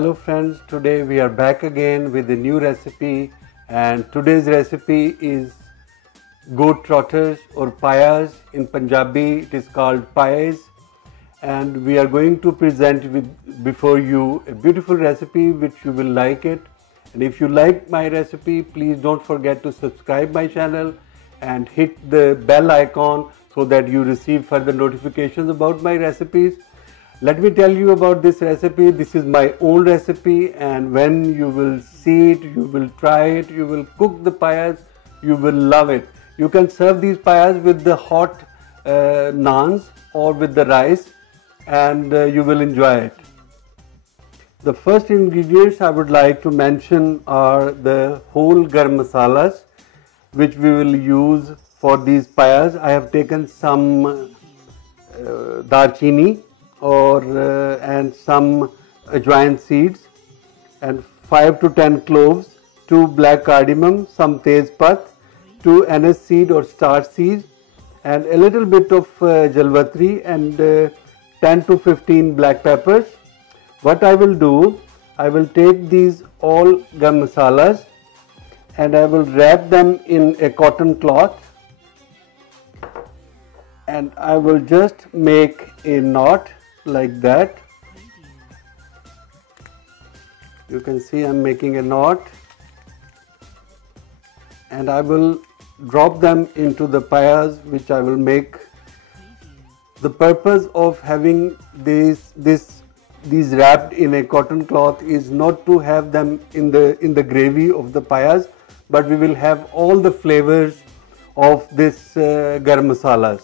Hello friends, today we are back again with a new recipe, and today's recipe is goat trotters or payas. In Punjabi it is called payas, and we are going to present before you a beautiful recipe which you will like it. And if you like my recipe, please don't forget to subscribe my channel and hit the bell icon so that you receive further notifications about my recipes. Let me tell you about this recipe. This is my own recipe, and when you will see it, you will try it, you will cook the payas, you will love it. You can serve these payas with the hot naans or with the rice, and you will enjoy it. The first ingredients I would like to mention are the whole garam masalas which we will use for these payas. I have taken some darchini and some ajwain seeds, and 5 to 10 cloves, 2 black cardamom, some tezpat, 2 anise seed or star seeds, and a little bit of jalvatri, and 10 to 15 black peppers. What I will do, I will take these all garam masalas and I will wrap them in a cotton cloth, and I will just make a knot like that. You can see I'm making a knot, and I will drop them into the payas which I will make. The purpose of having these wrapped in a cotton cloth is not to have them in the gravy of the payas, but we will have all the flavors of this garam masalas.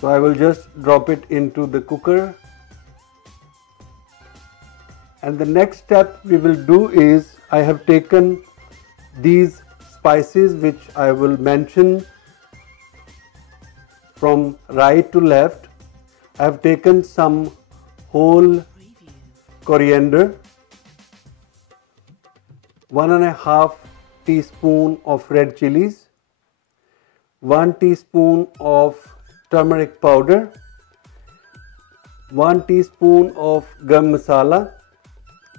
So I will just drop it into the cooker. And the next step we will do is, I have taken these spices which I will mention from right to left. I have taken some whole coriander, 1.5 teaspoon of red chilies, 1 teaspoon of turmeric powder, 1 teaspoon of garam masala,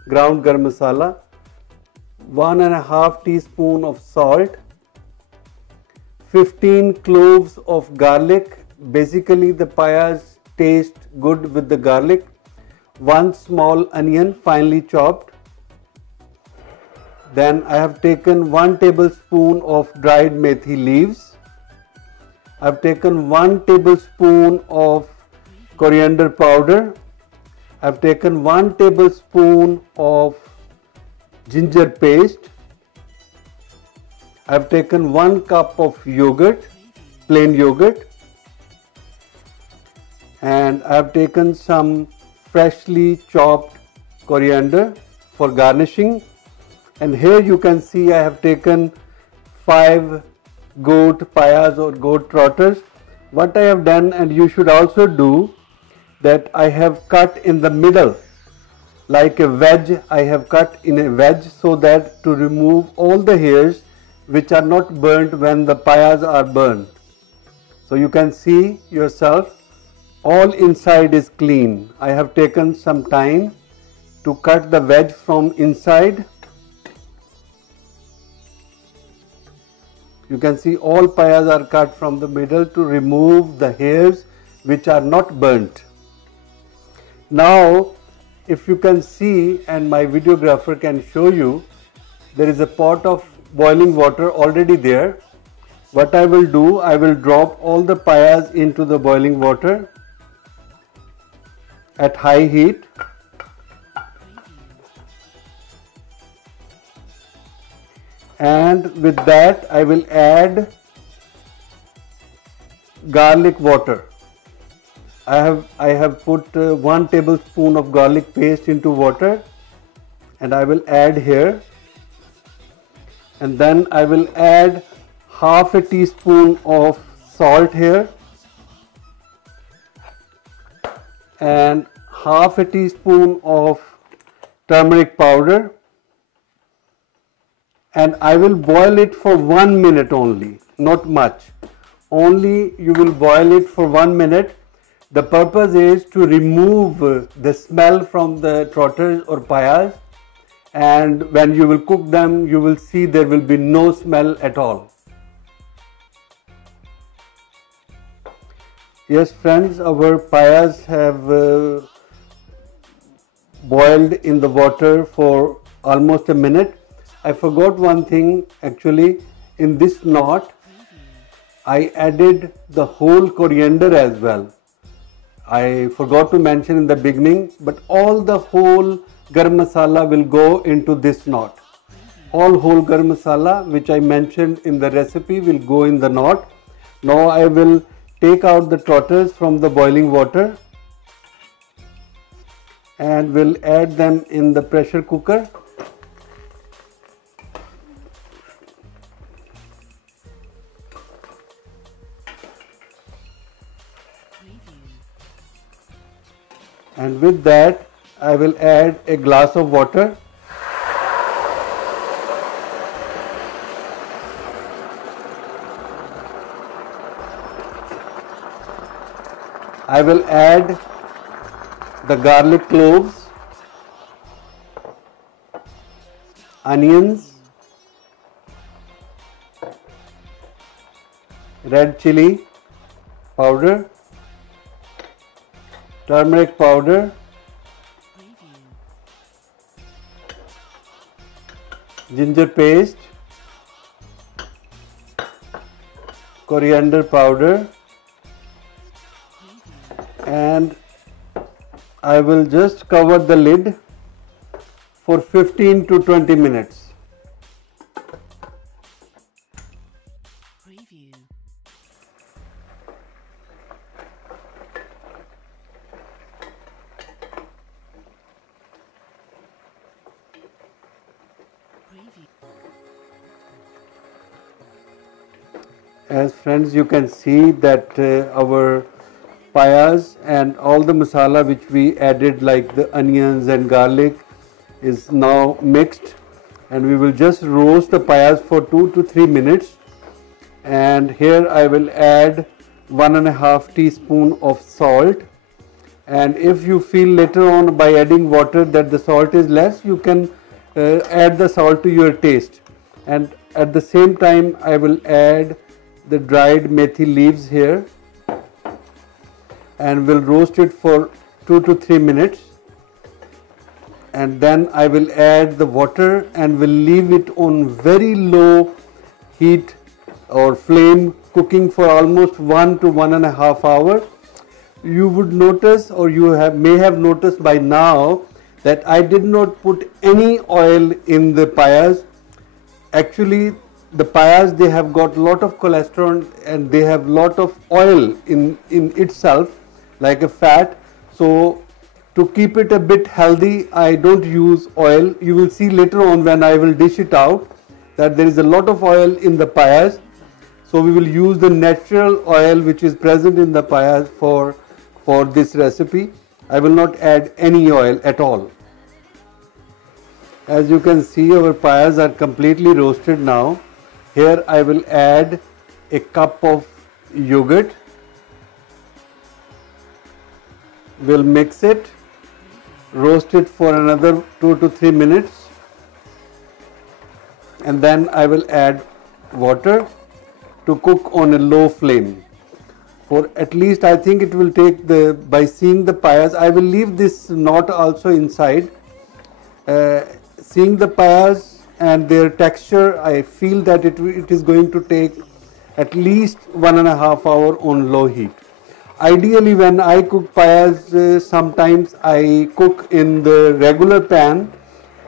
ground garam masala, 1.5 teaspoon of salt, 15 cloves of garlic. Basically the payas taste good with the garlic. 1 small onion finely chopped. Then I have taken 1 tablespoon of dried methi leaves. I have taken 1 tablespoon of coriander powder. I have taken 1 tablespoon of ginger paste. I have taken 1 cup of yogurt, plain yogurt, and I have taken some freshly chopped coriander for garnishing. And here you can see I have taken 5 goat payas or goat trotters. What I have done, and you should also do, that I have cut in the middle like a wedge. I have cut in a wedge so that to remove all the hairs which are not burnt when the payas are burnt. So you can see yourself, all inside is clean. I have taken some time to cut the wedge from inside. You can see all payas are cut from the middle to remove the hairs which are not burnt. Now, if you can see, and my videographer can show you, there is a pot of boiling water already there. What I will do, I will drop all the payas into the boiling water at high heat. And with that I will add garlic water. I have put 1 tablespoon of garlic paste into water, and I will add here, and then I will add half a teaspoon of salt here and half a teaspoon of turmeric powder, and I will boil it for 1 minute only, not much. Only you will boil it for 1 minute. The purpose is to remove the smell from the trotters or payas and when you will cook them, you will see there will be no smell at all. Yes friends, our payas have boiled in the water for almost a minute. I forgot one thing actually. In this knot I added the whole coriander as well. I forgot to mention in the beginning, but all the whole garam masala will go into this knot. All whole garam masala which I mentioned in the recipe will go in the knot. Now I will take out the trotters from the boiling water and will add them in the pressure cooker. And with that I will add a glass of water. I will add the garlic cloves, onions, red chili powder, turmeric powder, ginger paste, coriander powder, and I will just cover the lid for 15 to 20 minutes. As friends, you can see that our payas and all the masala which we added, like the onions and garlic, is now mixed, and we will just roast the payas for 2 to 3 minutes. And here I will add 1.5 teaspoon of salt, and if you feel later on by adding water that the salt is less, you can add the salt to your taste. And at the same time I will add the dried methi leaves here and will roast it for 2 to 3 minutes, and then I will add the water and will leave it on very low heat or flame, cooking for almost 1 to 1.5 hours. You would notice, or you may have noticed by now, that I did not put any oil in the payas. Actually the payas, they have got lot of cholesterol and they have lot of oil in itself, like a fat. So to keep it a bit healthy, I don't use oil. You will see later on when I will dish it out that there is a lot of oil in the payas. So we will use the natural oil which is present in the payas for this recipe. I will not add any oil at all. As you can see, our payas are completely roasted now. Here I will add a cup of yogurt. We'll mix it, roast it for another 2 to 3 minutes, and then I will add water to cook on a low flame for at least, I think it will take by seeing the payas, I will leave this knot also inside. Seeing the payas and their texture, I feel that it is going to take at least 1.5 hours on low heat. Ideally, when I cook payas, sometimes I cook in the regular pan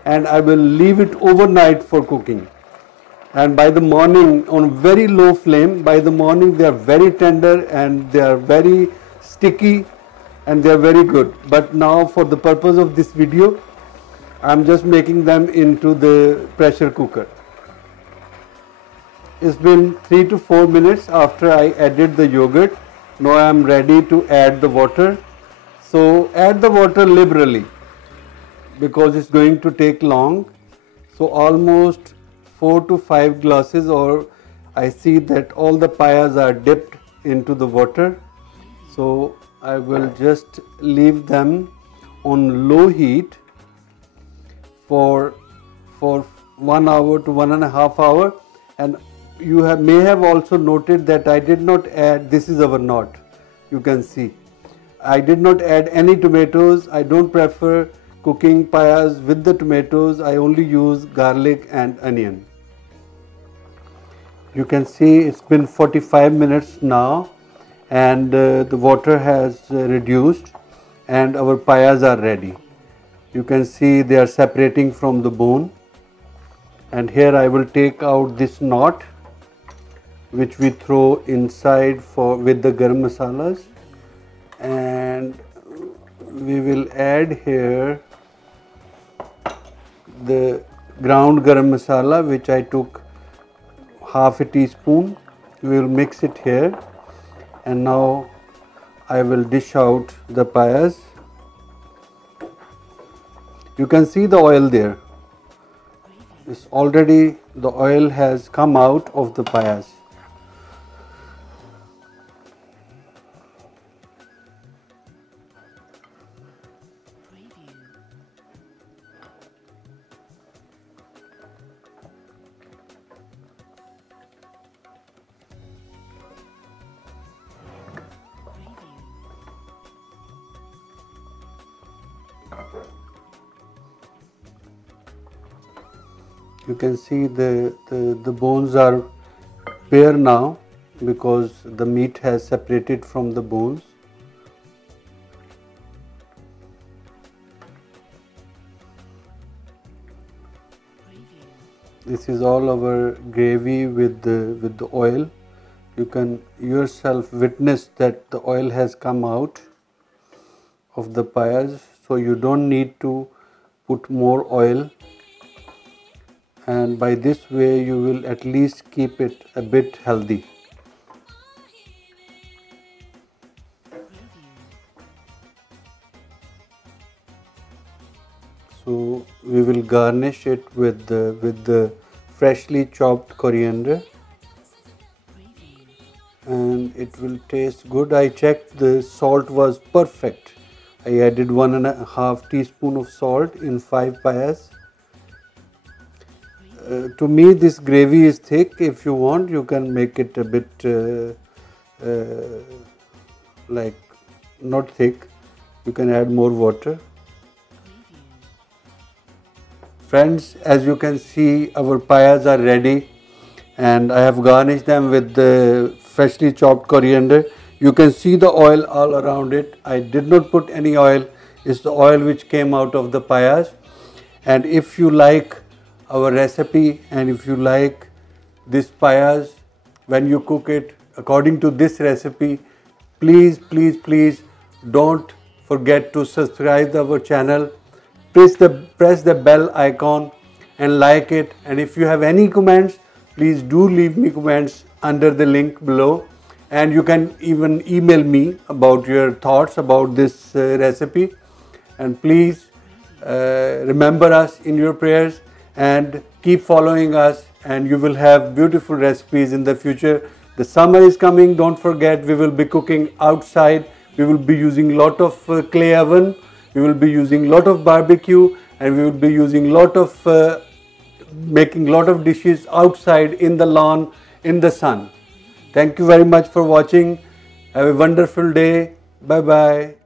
and I will leave it overnight for cooking. And by the morning, on very low flame, by the morning they are very tender and they are very sticky and they are very good. But now for the purpose of this video, I am just making them into the pressure cooker. It's been 3 to 4 minutes after I added the yogurt. Now I am ready to add the water. So add the water liberally because it's going to take long. So almost 4 to 5 glasses, or I see that all the payas are dipped into the water. So I will just leave them on low heat for for 1 hour to 1.5 hours. And you may have also noted that I did not add, this is our knot, you can see. I did not add any tomatoes. I don't prefer cooking payas with the tomatoes. I only use garlic and onion. You can see it's been 45 minutes now, and the water has reduced and our payas are ready. You can see they are separating from the bone, and here I will take out this knot which we throw inside with the garam masalas, and we will add here the ground garam masala which I took half a teaspoon. We will mix it here, and now I will dish out the payas. You can see the oil there. It's already, the oil has come out of the payas. You can see the bones are bare now because the meat has separated from the bones. This is all our gravy with the oil. You can yourself witness that the oil has come out of the payas, so you don't need to put more oil. And by this way you will at least keep it a bit healthy. So we will garnish it with the freshly chopped coriander, and it will taste good. I checked, the salt was perfect. I added 1.5 teaspoon of salt in 5 payas. To me this gravy is thick. If you want, you can make it a bit like not thick. You can add more water. Friends, as you can see, our payas are ready, and I have garnished them with the freshly chopped coriander. You can see the oil all around it. I did not put any oil. It's the oil which came out of the payas. And if you like our recipe, and if you like this payas, when you cook it according to this recipe, please don't forget to subscribe to our channel. Press the bell icon and like it. And if you have any comments, please do leave me comments under the link below, and you can even email me about your thoughts about this recipe. And please remember us in your prayers and keep following us, and you will have beautiful recipes in the future. The summer is coming, don't forget, we will be cooking outside. We will be using lot of clay oven, we will be using lot of barbecue, and we will be using lot of making lot of dishes outside in the lawn, in the sun. Thank you very much for watching. Have a wonderful day. Bye bye.